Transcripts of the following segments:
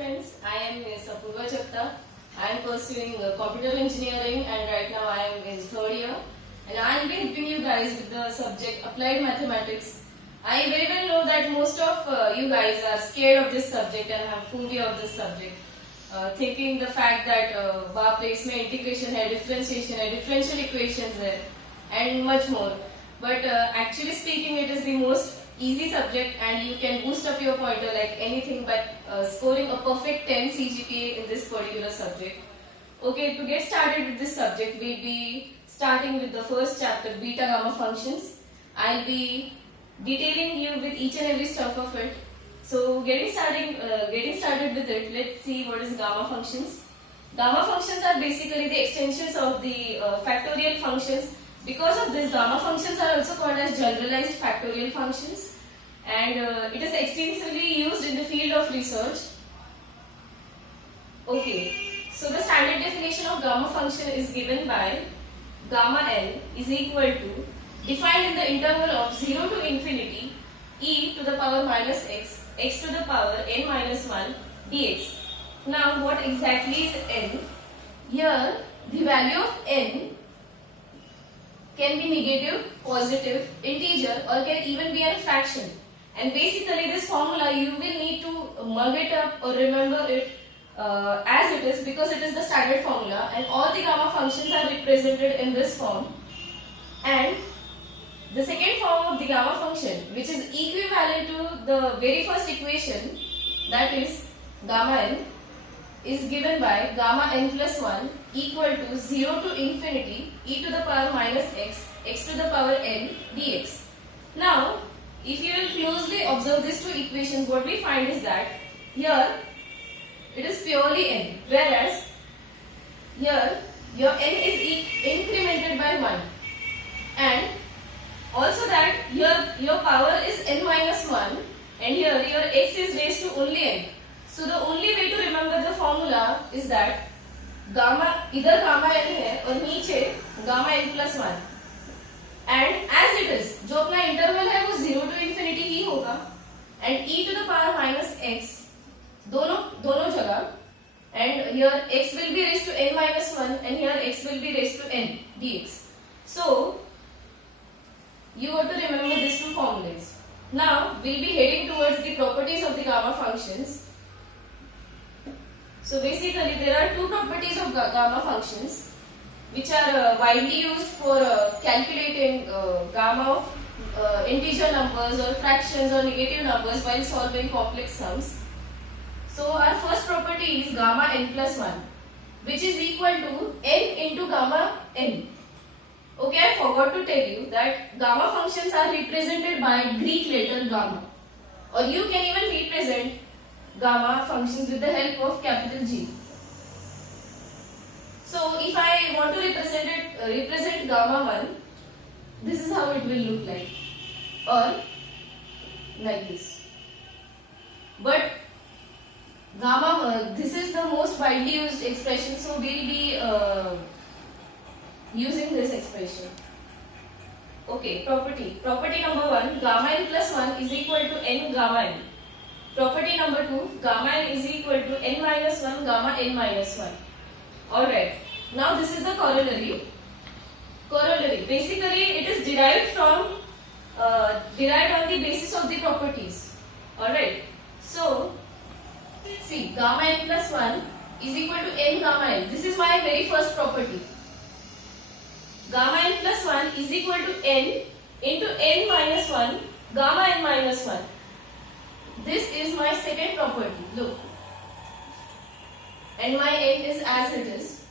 friends, I am Ms. Apurva Chapta. I am pursuing computer engineering and right now I am in third year and I will be helping you guys with the subject applied mathematics. I very well know that most of you guys are scared of this subject and have phobia of this subject. Thinking the fact that बाप रे इसमें integration है, differentiation है, differential equations है and much more. But actually speaking, it is the most easy subject and you can boost up your pointer like anything but scoring a perfect 10 CGPA in this particular subject. Okay, to get started with this subject, we'll be starting with the first chapter, beta gamma functions. I'll be detailing you with each and every stuff of it. So getting started with it, let's see what is gamma functions. Gamma functions are basically the extensions of the factorial functions. Because of this, gamma functions are also called as generalized factorial functions and it is extensively used in the field of research. Okay, so the standard definition of gamma function is given by gamma n is equal to, defined in the interval of 0 to infinity, e to the power minus x, x to the power n minus 1 dx. Now what exactly is n? Here the value of n can be negative, positive, integer or can even be a fraction. And basically this formula you will need to mug it up or remember it as it is because it is the standard formula and all the gamma functions are represented in this form. And the second form of the gamma function, which is equivalent to the very first equation, that is gamma n, is given by gamma n plus 1 equal to 0 to infinity e to the power minus x, x to the power n dx. Now, if you will closely observe these two equations, what we find is that here it is purely n, whereas here your n is incremented by 1 and also that here your power is n minus 1 and here your x is raised to only n. So the only way to remember the formula is that gamma इधर gamma n है और नीचे gamma n plus 1 and as it is जो अपना interval है वो 0 to infinity ही होगा and e to the power minus x दोनों जगह and here x will be raised to n minus 1 and here x will be raised to n dx. So you got to remember these two formulas. Now we'll be heading towards the properties of the gamma functions. So basically there are two properties of gamma functions which are widely used for calculating gamma of integer numbers or fractions or negative numbers while solving complex sums. So our first property is gamma n plus 1 which is equal to n into gamma n. Okay, I forgot to tell you that gamma functions are represented by Greek letter gamma or you can even represent gamma functions with the help of capital G. So if I want to represent gamma 1, this is how it will look like or like this. But gamma, this is the most widely used expression, so we'll be using this expression. Okay, property number 1, gamma n plus 1 is equal to n gamma n. Property number 2, gamma n is equal to n minus 1 gamma n minus 1. Alright, now this is the corollary. Basically it is derived on the basis of the properties. Alright, so see, gamma n plus 1 is equal to n gamma n. This is my very first property. Gamma n plus 1 is equal to n into n minus 1 gamma n minus 1. This is my second property, look, and my n is as it is.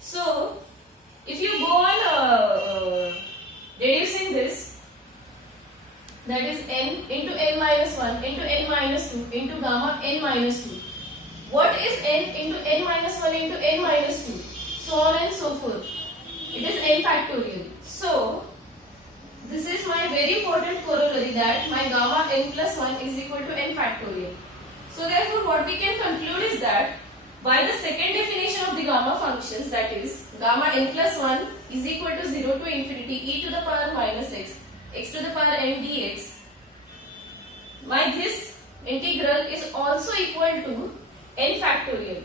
So, if you go on reducing this, that is n into n minus 1 into n minus 2 into gamma n minus 2. What is n into n minus 1 into n minus 2? So on and so forth. It is n factorial. So, this is my very important corollary that my gamma n plus 1 is equal to n factorial. So therefore what we can conclude is that by the second definition of the gamma functions, that is gamma n plus 1 is equal to 0 to infinity e to the power minus x, x to the power n dx, my this integral is also equal to n factorial.